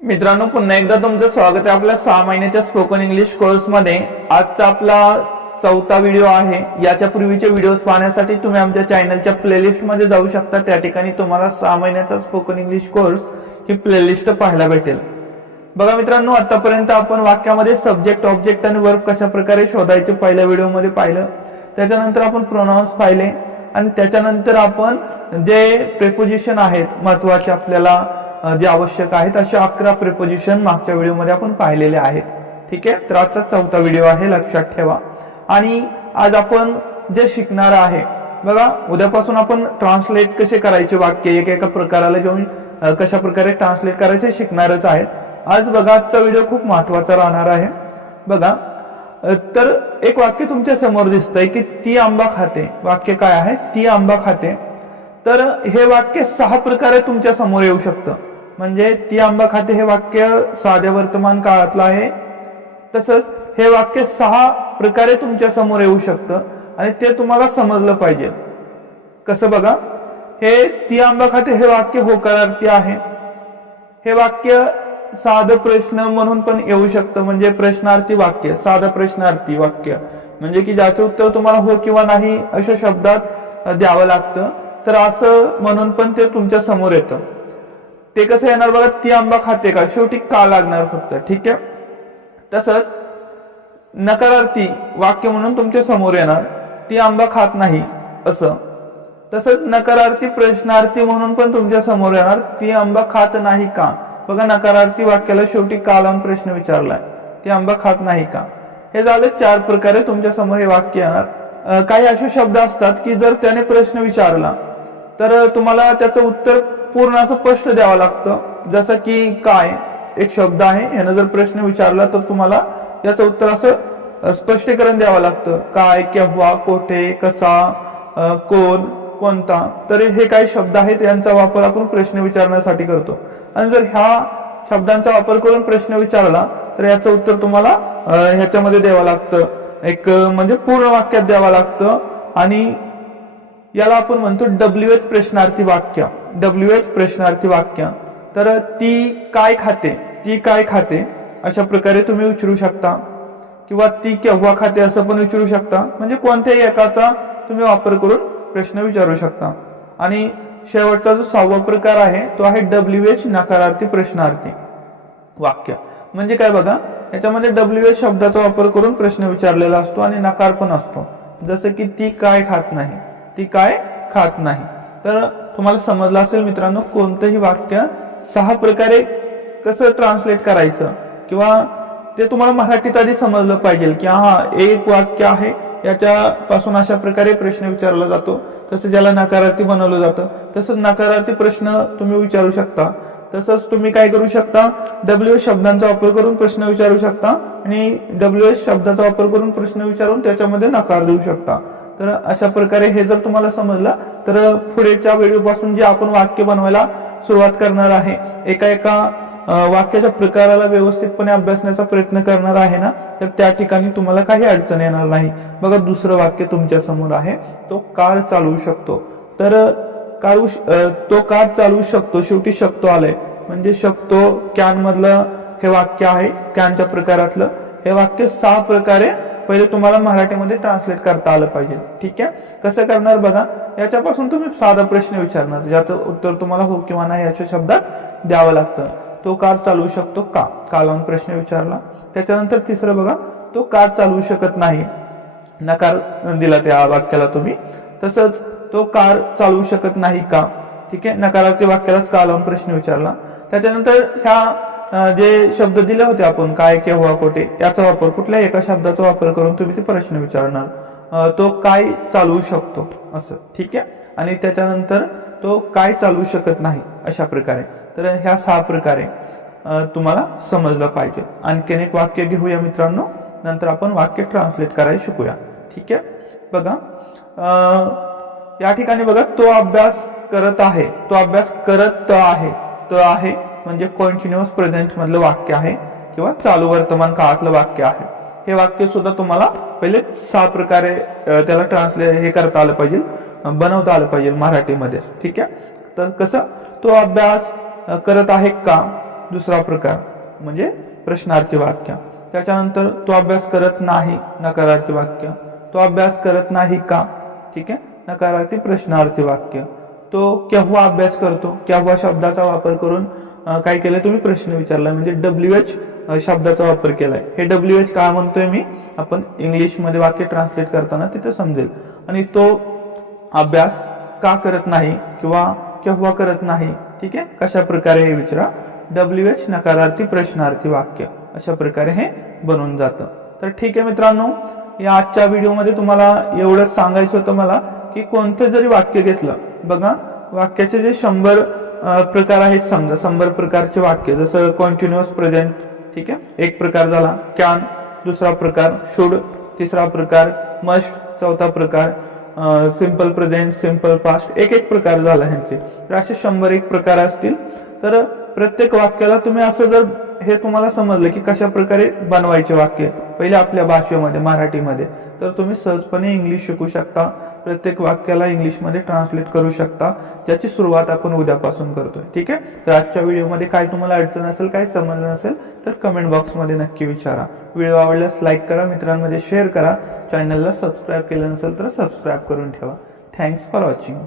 मित्रांनो, पुन्हा एकदा तुमचं स्वागत आहे आपल्या 6 महिन्याच्या स्पोकन इंग्लिश कोर्स मध्ये। आजचा आपला चौथा व्हिडिओ आहे। याच्या पूर्वीचे व्हिडिओज पाहण्यासाठी तुम्ही आमच्या चॅनलच्या प्लेलिस्ट मध्ये जाऊ शकता। त्या ठिकाणी तुम्हाला 6 महिन्याचा स्पोकन इंग्लिश कोर्स ही प्लेलिस्ट पाहायला भेटेल। बघा मित्रांनो, आतापर्यंत आपण वाक्यामध्ये सब्जेक्ट, ऑब्जेक्ट आणि वर्ब कशा प्रकारे शोधायचे पहिल्या व्हिडिओ मध्ये पाहिलं। त्याच्यानंतर आपण प्रोनाउन्स पाहिले आणि त्याच्यानंतर आपण जे प्रिपोजिशन आहेत महत्त्वाचे आपल्याला जे आवश्यक आहेत असे 11 प्रिपोजिशन मागच्या व्हिडिओमध्ये आपण पाहिलेले आहेत। ठीक आहे, तर आजचा चौथा व्हिडिओ आहे, लक्षात ठेवा। आणि आज आपण जे शिकणार आहे, बघा उद्यापासून आपण ट्रान्सलेट कसे करायचे वाक्य एका प्रकाराला घेऊन कशा प्रकारे ट्रान्सलेट करायचे शिकणारच आहेत। आज बघा, आजचा व्हिडिओ खूप महत्त्वाचा राहणार आहे। बघा, तर एक वाक्य तुमच्या समोर दिसतंय की ती आंबा खाते। वाक्य काय आहे? ती आंबा खाते। तर हे वाक्य 6 प्रकारे तुमच्या समोर येऊ शकतं। म्हणजे ती आंबा खाते हे वाक्य साध्या वर्तमान काळातलं आहे। तसंच हे वाक्य 6 प्रकारे तुमच्या समोर येऊ शकतं आणि ते तुम्हाला समजलं पाहिजे। कसं? बघा, हे ती आंबा खाते हे वाक्य होकारार्थी आहे। हे वाक्य साधं प्रश्न म्हणून पण येऊ शकतं, म्हणजे प्रश्नार्थी वाक्य, साधं प्रश्नार्थी वाक्य, म्हणजे की ज्याचं उत्तर तुम्हाला हो किंवा नाही अशा शब्दात द्यावं लागतं। तर असं म्हणून पण ते तुमच्या समोर येतं। ते कसं येणार बघा, ती आंबा खाते का, शेवटी का लागणार फक्त। ठीक आहे, तसंच नकारार्थी वाक्य म्हणून तुमच्या समोर येणार, ती आंबा खात नाही असं। तसंच नकारार्थी प्रश्नार्थी म्हणून पण तुमच्या समोर येणार, ती आंबा खात नाही का। बघा, नकारार्थी वाक्याला शेवटी का लावून प्रश्न विचारलाय, ती आंबा खात नाही का। हे झाले 4 प्रकारे तुमच्या समोर हे वाक्य येणार। काही असे शब्द असतात की जर त्याने प्रश्न विचारला तर तुम्हाला त्याचं उत्तर पूर्ण असं स्पष्ट द्यावं लागतं। जसं की काय एक शब्द आहे, यानं जर प्रश्न विचारला तर तुम्हाला याचं उत्तर असं स्पष्टीकरण द्यावं लागतं। काय, केव्हा, कोठे, कसा, कोण, कोणता। तर हे काही शब्द आहेत, यांचा वापर आपण प्रश्न विचारण्यासाठी करतो। आणि जर ह्या शब्दांचा वापर करून प्रश्न विचारला तर याचं उत्तर तुम्हाला ह्याच्यामध्ये द्यावं लागतं, एक म्हणजे पूर्ण वाक्यात द्यावं लागतं। आणि याला आपण म्हणतो WH प्रश्नार्थी वाक्य। WH प्रश्नार्थी वाक्य। तर ती काय खाते, ती काय खाते अशा प्रकारे तुम्ही विचारू शकता, किंवा ती केव्हा खाते असं पण विचारू शकता। म्हणजे कोणत्याही एकाचा तुम्ही वापर करून प्रश्न विचारू शकता। आणि शेवटचा जो 6वा प्रकार आहे तो आहे WH नकारार्थी प्रश्नार्थी वाक्य। म्हणजे काय बघा, याच्यामध्ये WH शब्दाचा वापर करून प्रश्न विचारलेला असतो आणि नकार पण असतो। जसं की ती काय खात नाही, ती काय खात नाही। तर तुम्हाला समजलं असेल मित्रांनो, कोणतंही वाक्य 6 प्रकारे कसं ट्रान्सलेट करायचं, किंवा ते तुम्हाला मराठीत आधी समजलं पाहिजे की हा एक वाक्य आहे, याच्यापासून अशा प्रकारे प्रश्न विचारला जातो। तसं ज्याला नकारार्थी बनवलं जातं तसंच नकारार्थी प्रश्न तुम्ही विचारू शकता। तसंच तुम्ही काय करू शकता, WH शब्दांचा वापर करून प्रश्न विचारू शकता आणि WH शब्दाचा वापर करून प्रश्न विचारून त्याच्यामध्ये नकार देऊ शकता। तर अशा प्रकारे हे जर तुम्हाला समजलं तर पुढेच्या व्हिडिओपासून जे आपण वाक्य बनवायला सुरुवात करणार आहे, एका वाक्याच्या प्रकाराला व्यवस्थितपणे अभ्यासण्याचा प्रयत्न करणार आहे ना, तर त्या ठिकाणी तुम्हाला काही अडचण येणार नाही। बघा, दुसरं वाक्य तुमच्या समोर आहे, तो कार चालवू शकतो। तर तो कार चालवू शकतो, शेवटी शकतो आलंय, म्हणजे शकतो कॅन मधलं हे वाक्य आहे, कॅनच्या प्रकारातलं हे वाक्य 6 प्रकारे पहिले तुम्हाला मराठीमध्ये ट्रान्सलेट करता आलं पाहिजे। ठीक आहे, कसं करणार बघा, याच्यापासून तुम्ही साधा प्रश्न विचारणार, ज्याचं उत्तर तुम्हाला हो किंवा नाही याच्या शब्दात द्यावं लागतं। तो कार चालवू शकतो का, का लावून प्रश्न विचारला। त्याच्यानंतर तिसरं बघा, तो कार चालवू शकत नाही, नकार दिला त्या वाक्याला तुम्ही। तसंच तो कार चालवू शकत नाही का, ठीक आहे, नकारार्थी वाक्यालाच का लावून प्रश्न विचारला। त्याच्यानंतर ह्या जे शब्द दिले होते आपण, काय, केव्हा, कोठे, याचा वापर कुठल्याही एका शब्दाचा वापर करून तुम्ही ते प्रश्न विचारणार। तो काय चालवू शकतो असं, ठीक आहे, आणि त्याच्यानंतर तो काय चालवू शकत नाही अशा प्रकारे। तर ह्या 6 प्रकारे तुम्हाला समजलं पाहिजे। आणखीन एक वाक्य घेऊया मित्रांनो, नंतर आपण वाक्य ट्रान्सलेट करायला शिकूया। ठीक आहे, बघा या ठिकाणी बघा, तो अभ्यास करत आहे, तो अभ्यास करत आहे। तो आहे म्हणजे कंटिन्युअस प्रेझेंट मधलं वाक्य आहे किंवा चालू वर्तमान काळातलं वाक्य आहे। हे वाक्य सुद्धा तुम्हाला पहिले 6 प्रकारे त्याला ट्रान्सलेट हे करता आलं पाहिजे, बनवता आलं पाहिजे मराठीमध्ये। ठीक आहे, तर कसं, तो अभ्यास करत आहे का, दुसरा प्रकार म्हणजे प्रश्नार्थी वाक्य. त्याच्यानंतर तो अभ्यास करत नाही, नकारार्थी वाक्य. तो अभ्यास करत नाही का, ठीक आहे, नकारार्थी प्रश्नार्थी वाक्य. तो केव्हा अभ्यास करतो, केव्हा शब्दाचा वापर करून काय केलं तुम्ही प्रश्न विचारला म्हणजे WH शब्दाचा वापर केलाय. हे WH काय म्हणतोय मी, आपण इंग्लिशमध्ये वाक्य ट्रान्सलेट करताना तिथे समजेल. आणि तो अभ्यास का करत नाही किंवा केव्हा करत नाही, ठीक आहे, कशा प्रकारे हे विचारा. WH नकारार्थी प्रश्नार्थी वाक्य अशा प्रकारे हे बनून जातं. तर ठीक आहे मित्रांनो, या आजच्या व्हिडिओमध्ये तुम्हाला एवढंच सांगायचं होतं मला की कोणतं जरी वाक्य घेतलं, बघा वाक्याचे जे 100 प्रकार आहेत, समजा 100 प्रकारचे वाक्य, जसं कॉन्टिन्युअस प्रेझेंट, ठीक आहे, एक प्रकार झाला. कॅन दुसरा प्रकार, शुड तिसरा प्रकार, मस्ट चौथा प्रकार, सिंपल प्रेझेंट, सिंपल पास्ट, एक प्रकार झाला ह्यांचे. तर असे 101 प्रकार असतील. तर प्रत्येक वाक्याला तुम्ही असं जर हे तुम्हाला समजलं की कशा प्रकारे बनवायचे वाक्य पहिले आपल्या भाषेमध्ये मराठीमध्ये, तर तुम्ही सहजपणे इंग्लिश शिकू शकता. प्रत्येक वाक्याला इंग्लिशमध्ये ट्रान्सलेट करू शकता, ज्याची सुरुवात आपण उद्यापासून करतोय. ठीक आहे. तर आजच्या व्हिडिओमध्ये काय तुम्हाला अडचण असेल, काय समजलं नसेल तर कमेंट बॉक्समध्ये नक्की विचारा. व्हिडिओ आवडल्यास लाईक करा, मित्रांमध्ये शेअर करा. चॅनलला सबस्क्राईब केलं नसेल तर सबस्क्राईब करून ठेवा. Thanks for watching.